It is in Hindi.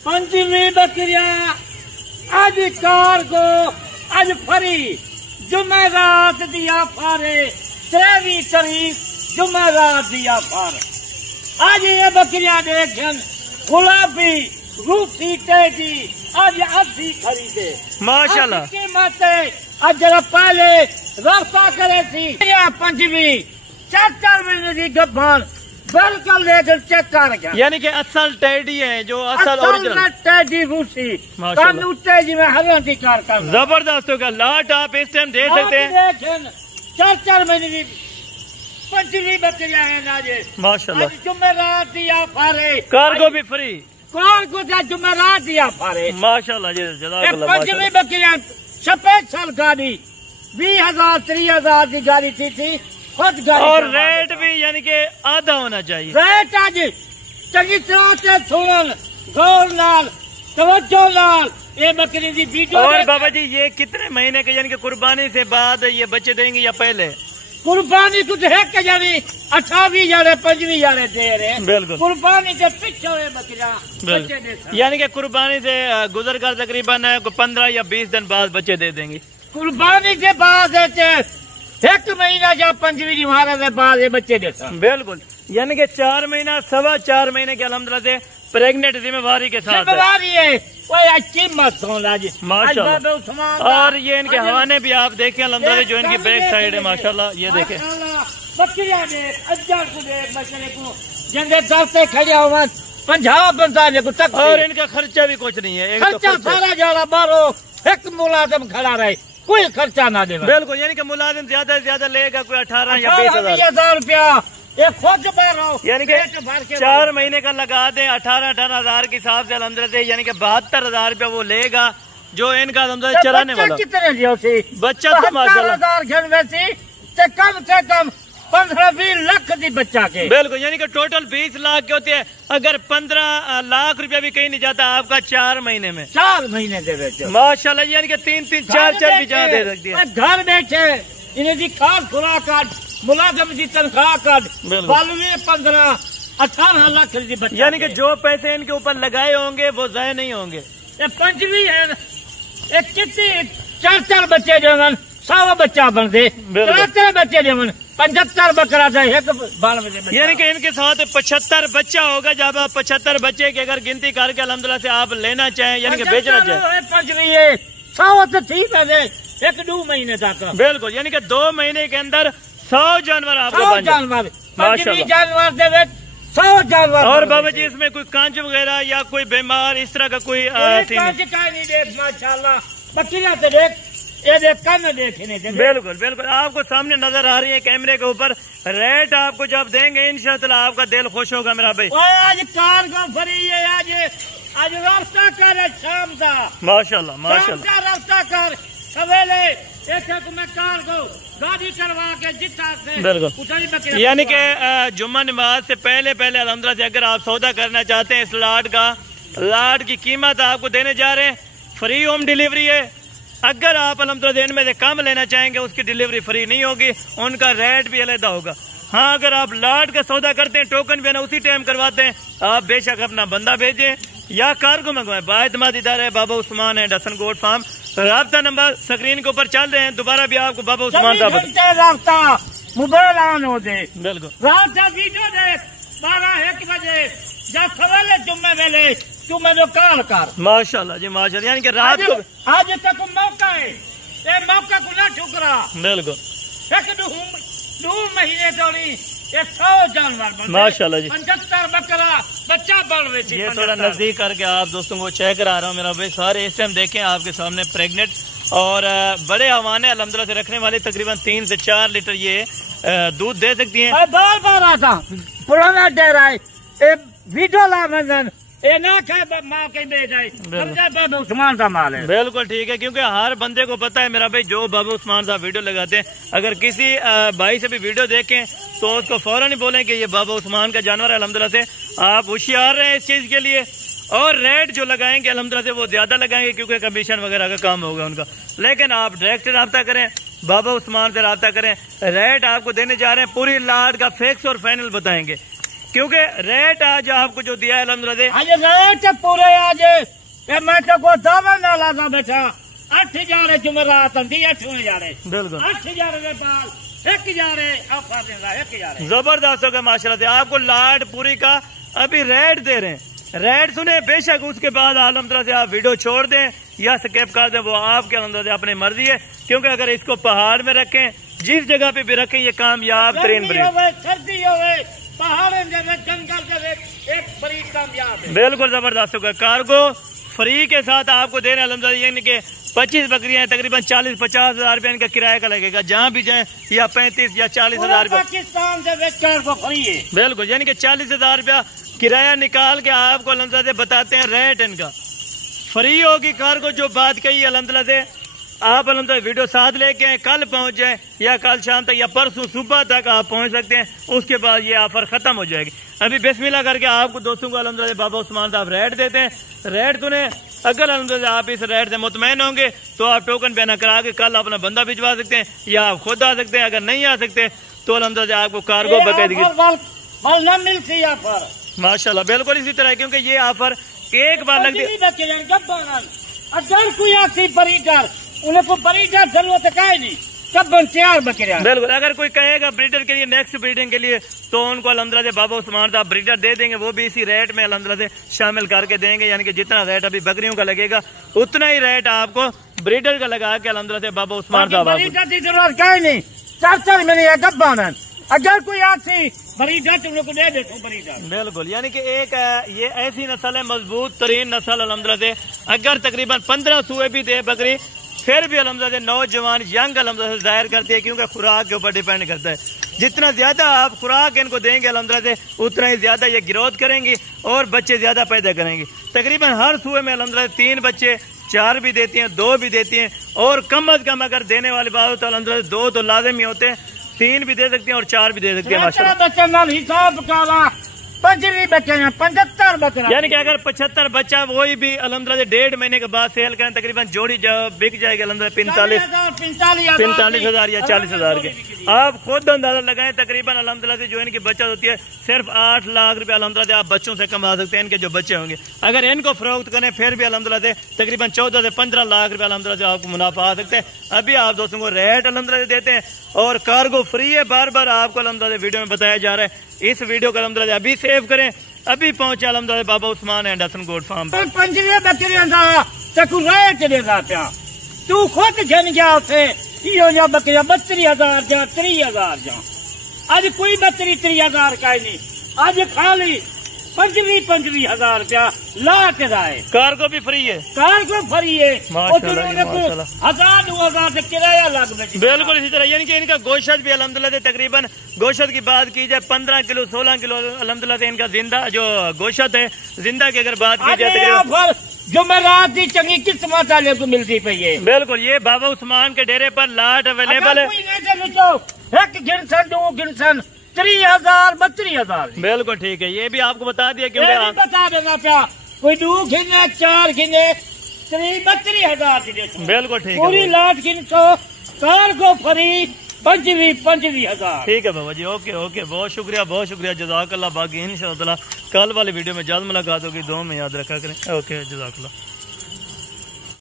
पंचमी बकरिया आज कार को आज फरी जुमेरात दिया फारे 23 तारीख जुमेरात दिया फार। आज ये बकरिया देखें गुलाबी रूसी तेजी आज अच्छी खरीदे माशाल्लाह कीमत आज जरा पहले रास्ता करे थी। पंचमी 4 महीने की गब्बान बिल्कुल लेकर चेक कर गया, यानी कि असल टेडी है जो असल ओरिजिनल टेडी रूसी कानू तेजी में हरियाणा कार कर जबरदस्त होगा। लाट आप इस टाइम दे सकते हैं। 4 महीने की पंचमी बकरियां हैं आज माशाल्लाह। जुमेरात दिया फारे कार्गो भी फ्री कार्गो का जुमेरात दिया फारे माशाल्लाह जी जज़ाकल्लाह। पंचमी बकरियां सफेद साल गाड़ी 20,000 30,000 की गाड़ी थी खुद गाड़ी और रेट भी यानी कि आधा होना चाहिए। रेट आज चंगी तरह से सुनन गौर नाल तवज्जो नाल ये बकरी की वीडियो। और बाबा जी ये कितने महीने के यानी कि कुर्बानी से बाद ये बच्चे देंगे या पहले? कुर्बानी कुछ है कि यानी 28 जाने 25 जाने दे रहे। बिल्कुल कुर्बानी के पीछे बकरियां बच्चे दे यानी कि कुर्बानी से गुजर कर तकरीबन 15 या 20 दिन बाद बच्चे दे देंगे। कुर्बानी के बाद 1 महीना या पंचमी मारा के बाद ये बच्चे देता। बिल्कुल यानी कि 4 महीना 4.25 महीने के अल्हम्दुलिल्लाह से प्रेग्नेंट जिम्मेवारी के साथ जिम्मेवारी है कोई अच्छी मत माशाल्लाह। और ये इनके हवाने भी आप देखें अल्हम्दुलिल्लाह जो इनकी बैक साइड है माशाल्लाह। ये देखें बकरियां देख अज्जर को देख बचने को जंगे दस्ते खड़े हुए 50 45 को तक। और इनका खर्चा भी कुछ नहीं है। खर्चा सारा जाला बारो एक मुलाजिम खड़ा रहे कोई खर्चा ना दे। बिल्कुल यानी कि मुलाजिम ज्यादा से ज्यादा लेगा कोई 18 या 20,000 रुपया ये खुद यानी कि 4 महीने का लगा दें 18,000 के हिसाब से अल्हम्दुलिल्लाह से यानी कि 72,000 रुपया वो लेगा जो इनका अल्हम्दुलिल्लाह चलाने वाला। कितने लियो सी बच्चा तो माशाल्लाह 72,000 घर में से कम 15-20 लाख की बच्चा के। बिल्कुल यानी कि टोटल 20 लाख के होते हैं। अगर 15 लाख रुपया भी कहीं नहीं जाता आपका 4 महीने में 4 महीने दे बेचे माशाल्लाह। यानी कि 3-3 4 भी जहाँ दे सकती है। घर बैठे इन्हें की खास खुराक काट मुलाजिम की तनख्वाह काट 15-18 लाख की बच्चा। यानी कि जो पैसे इनके ऊपर लगाए होंगे वो ज़ाया नहीं होंगे। ये पंचमी है एक कितनी 4 बच्चे जो 100 बच्चा बन दे 4 बच्चे जो 75 बकरा जाए यानी कि इनके साथ 75 बच्चा होगा। जब आप 75 बच्चे की अगर गिनती करके अल्हम्दुलिल्लाह से आप लेना चाहें यानी कि बेचना चाहें पंचमी है 100 तो ठीक है 1-2 महीने तक। बिल्कुल यानी कि 2 महीने के अंदर 100 जानवर आपको जानवर जानवर दे 100 जानवर। और बाबा जी इसमें कोई कांच वगैरह या कोई बीमार इस तरह का कोई नहीं देख माशाल्लाह बकरियां से देख ये देख कम देखने दे। बिल्कुल बिल्कुल आपको सामने नजर आ रही है कैमरे के ऊपर। रेट आपको जब देंगे इंशाअल्लाह आपका दिल खुश होगा मेरा भाई। आज कार को फ्री है आज रास्ता कर शाम का माशाल्लाह माशाल्लाह रास्ता कर सवेरे मैं कार को गाड़ी करवा के जितना से बिल्कुल यानी कि जुम्मा नमाज से पहले अल्हम्दुलिल्लाह से अगर आप सौदा करना चाहते हैं इस लाट की कीमत आपको देने जा रहे हैं। फ्री होम डिलीवरी है। अगर आप अल्हम्दुलिल्लाह इनमें से कम लेना चाहेंगे उसकी डिलीवरी फ्री नहीं होगी, उनका रेट भी अलग होगा। हाँ अगर आप लाट का सौदा करते हैं टोकन भी ना उसी टाइम करवाते हैं आप बेशक अपना बंदा भेजें या कार्गो मंगवाएं। बाएतमाद इदारा है बाबा उस्मान है डसन गोट फार्म। राब्ता नंबर स्क्रीन के ऊपर चल रहे हैं। दोबारा भी आपको बाबा उस्मान रास्ता मोबाइल ऑन हो दे। बिल्कुल रात वीडियो दे 12-1 बजे जब सवेरे जुम्मे वेले तुम्हें जो काल कर माशाल्लाह जी माशाल्लाह। यानी कि रात को आज तक मौका है ये मौका को ना ठुकरा। बिल्कुल 1-2 महीने तोड़ी ये 100 जानवर माशाल्लाह जी 75 बकरा बच्चा बढ़ रहे थे। ये थोड़ा नजदीक करके आप दोस्तों को चेक करा रहा हूँ मेरा भाई। सारे इस टाइम देखें आपके सामने प्रेग्नेंट और बड़े हवाने अल्हम्दुलिल्लाह से रखने वाले तकरीबन 3 से 4 लीटर ये दूध दे सकती है। बार आता पुराना डेरा है वीडियो ला ये ना खाए माँ के दे जाए उस्मान का माल है। बिल्कुल ठीक है क्योंकि हर बंदे को पता है मेरा भाई जो बाबा उस्मान साहब वीडियो लगाते हैं अगर किसी भाई से भी वीडियो देखें तो उसको फौरन ही बोलें कि ये बाबा उस्मान का जानवर है। अल्हम्दुलिल्लाह से आप होशियार रहे इस चीज के लिए और रेट जो लगाएंगे अल्हम्दुलिल्लाह से वो ज्यादा लगाएंगे क्योंकि कमीशन वगैरह का काम होगा उनका। लेकिन आप डायरेक्ट रब्ता करें बाबा उस्मान से रब्ता करें। रेट आपको देने जा रहे हैं पूरी लाट का फिक्स और फाइनल बताएंगे क्योंकि रेट आज आपको जो दिया है अल्हम्दुलिल्लाह आज रेट पूरे आज ये मैं तो को दावा ना लादा बैठा 8,000 जुमेरात आंदी 8,000 बिल्कुल 8,000 के पाल 1,000 ऑफर देगा 1,000 जबरदस्त होगा माशाल्लाह। आपको लाड पूरी का अभी रेट दे रहे हैं, रेट सुने बेशक उसके बाद अलहमदुलिल्लाह से आप वीडियो छोड़ दें या स्किप कर दें, वो आपके अलहमदुलिल्लाह अपनी मर्जी है। क्योंकि अगर इसको पहाड़ में रखें, जिस जगह पे भी रखें, ये कामयाब तरीन ब्रीड, सर्दी होवे पहाड़ जंगल के एक ब्रीड कामयाब है। बिल्कुल जबरदस्त होगा। कार्गो फ्री के साथ आपको दे रहे हैं अलहमदुलिल्लाह। यानी कि 25 बकरियां तकरीबन 40-50 हजार रुपया इनका किराया का लगेगा, जहाँ भी जाए, या 35 या 40 हजार रुपया पाकिस्तान से कार्गो फ्री है। बिल्कुल, यानी कि 40 हजार रुपया किराया निकाल के आपको अलहमदुलिल्लाह से बताते हैं रेट इनका फ्री होगी। कार्गो जो बात कही अलहमदुलिल्लाह से आप अलहमदुलिल्लाह वीडियो साथ लेके आए, कल पहुंच जाए या कल शाम तक या परसों सुबह तक आप पहुंच सकते हैं। उसके बाद ये ऑफर खत्म हो जाएगी। अभी बिस्मिल्लाह करके आपको दोस्तों को अलहमदुलिल्लाह बाबा उस्मान साहब रेट देते हैं। रेट सुने, अगर अलहमदुलिल्लाह आप इस रेट से मुतमैन होंगे तो आप टोकन बयाना करा के कल अपना बंदा भिजवा सकते हैं या आप खुद आ सकते हैं। अगर नहीं आ सकते तो अलहमदुलिल्लाह आपको कार्गो बकायदगी माशाल्लाह बिल्कुल इसी तरह, क्योंकि ये ऑफर एक बार लगती है। अगर कोई आसी ब्रीडर उन्हें को ब्रीडर जरूरत है नहीं, कब्बन तैयार बकरियां। बिल्कुल, अगर कोई कहेगा ब्रीडर के लिए नेक्स्ट ब्रीडिंग के लिए तो उनको अलहमदुलिल्लाह से बाबा उस्मान साहब ब्रीडर दे देंगे, वो भी इसी रेट में अलहमदुलिल्लाह से शामिल करके देंगे। यानी कि जितना रेट अभी बकरियों का लगेगा उतना ही रेट आपको ब्रीडर का लगा के अलहमदुलिल्लाह से बाबा उस्मान साहब ब्रीडर की जरूरत का नहीं। 4 महीने कब्बान अगर कोई आसी ब्रीडर तुमको दे दे तो ब्रीडर। बिल्कुल, यानी कि एक ये ऐसी नस्ल है, मजबूत तरीन नस्ल अलहमदुलिल्लाह से। अगर तकरीबन 15 सूए भी दे बकरी, फिर भी अलहमदुलिल्लाह से नौजवान यंग अलहमदुलिल्लाह से जाहिर करती है, क्योंकि खुराक के ऊपर डिपेंड करता है। जितना ज्यादा आप खुराक इनको देंगे अलहमदुलिल्लाह से उतना ही ज्यादा ये ग्रोथ करेंगी और बच्चे ज्यादा पैदा करेंगी। तकरीबन हर सूए में अलहमदुलिल्लाह 3 बच्चे, 4 भी देती हैं, 2 भी देती हैं, और कम अज कम अगर देने वाली बात हो तो अलहमदुलिल्लाह 2 तो लाजिम ही होते हैं, 3 भी दे सकती हैं और 4 भी दे सकती हैं माशाल्लाह। हिसाब काला 25 बच्चे 75 बकरा, यानी कि अगर 75 बच्चा वही भी अलहमदुलिल्लाह 1.5 महीने के बाद सेल करें, तकरीबन जोड़ी बिक जाएगी अलहमदुलिल्लाह 45 हजार या 40 हजार के। आप खुद अंदाजा लगाएं, तकरीबन अलहमदुलिल्लाह से जो इनकी बचत होती है सिर्फ 8 लाख रुपया अलहमदुलिल्लाह आप बच्चों से कमा सकते हैं। इनके जो बच्चे होंगे अगर इनको फरोख्त करें फिर भी अलहमदुलिल्लाह से तकरीबन 14 से 15 लाख रुपया अलहमदुलिल्लाह से आपको मुनाफा आ सकता है। अभी आप दोस्तों को रेट अलहमदुलिल्लाह देते हैं और कार्गो फ्री है, बार बार आपको अलहमदुलिल्लाह वीडियो में बताया जा रहा है। इस वीडियो को अलहमदुलिल्लाह अभी सेव करें, अभी पहुंचे अलहमदुलिल्लाह बाबा उस्मान एंडरसन गोट फार्म। 25 बकरियां तू रेट देगा प्या, तू खुद घन गया उसे यो बकरियां 32,000 जा 30,000 जा। आज कोई बकरी 30,000 का ही नहीं, आज खाली 25 हजार रुपया ला के जाए। कार्गो भी फ्री है, कार्गो फ्री है, माशाल्लाह। 1,000-2,000 से किराया लग गया। बिल्कुल इसी तरह, यानी कि इनका गोश्त भी अलहमदुलिल्लाह से तकरीबन गोश्त की बात की जाए 15 किलो 16 किलो अलहमदुलिल्लाह से इनका जिंदा जो गोश्त है, जिंदा की अगर बात की जाए जुमेरात की चंगी किस्मत वाले को मिलती पई है। बिल्कुल, ये बाबा उस्मान के डेरे पर लाट अवेलेबल है। एक गिनसन 2 गिनसन 30,000 32,000। बिल्कुल ठीक है, ये भी आपको बता दिया क्योंकि बता देना क्या, कोई 2 गिने 4 गिने 32,000 बिल्कुल ठीक है, पूरी लाट गिनसो कार्गो फ्री 25,000। ठीक है बाबा जी, ओके ओके, बहुत शुक्रिया जज़ाकल्लाह। बाकी इंशाअल्लाह कल वाली वीडियो में जल्द मुलाकात होगी, दुआ में याद रखा करें। ओके जज़ाकल्लाह।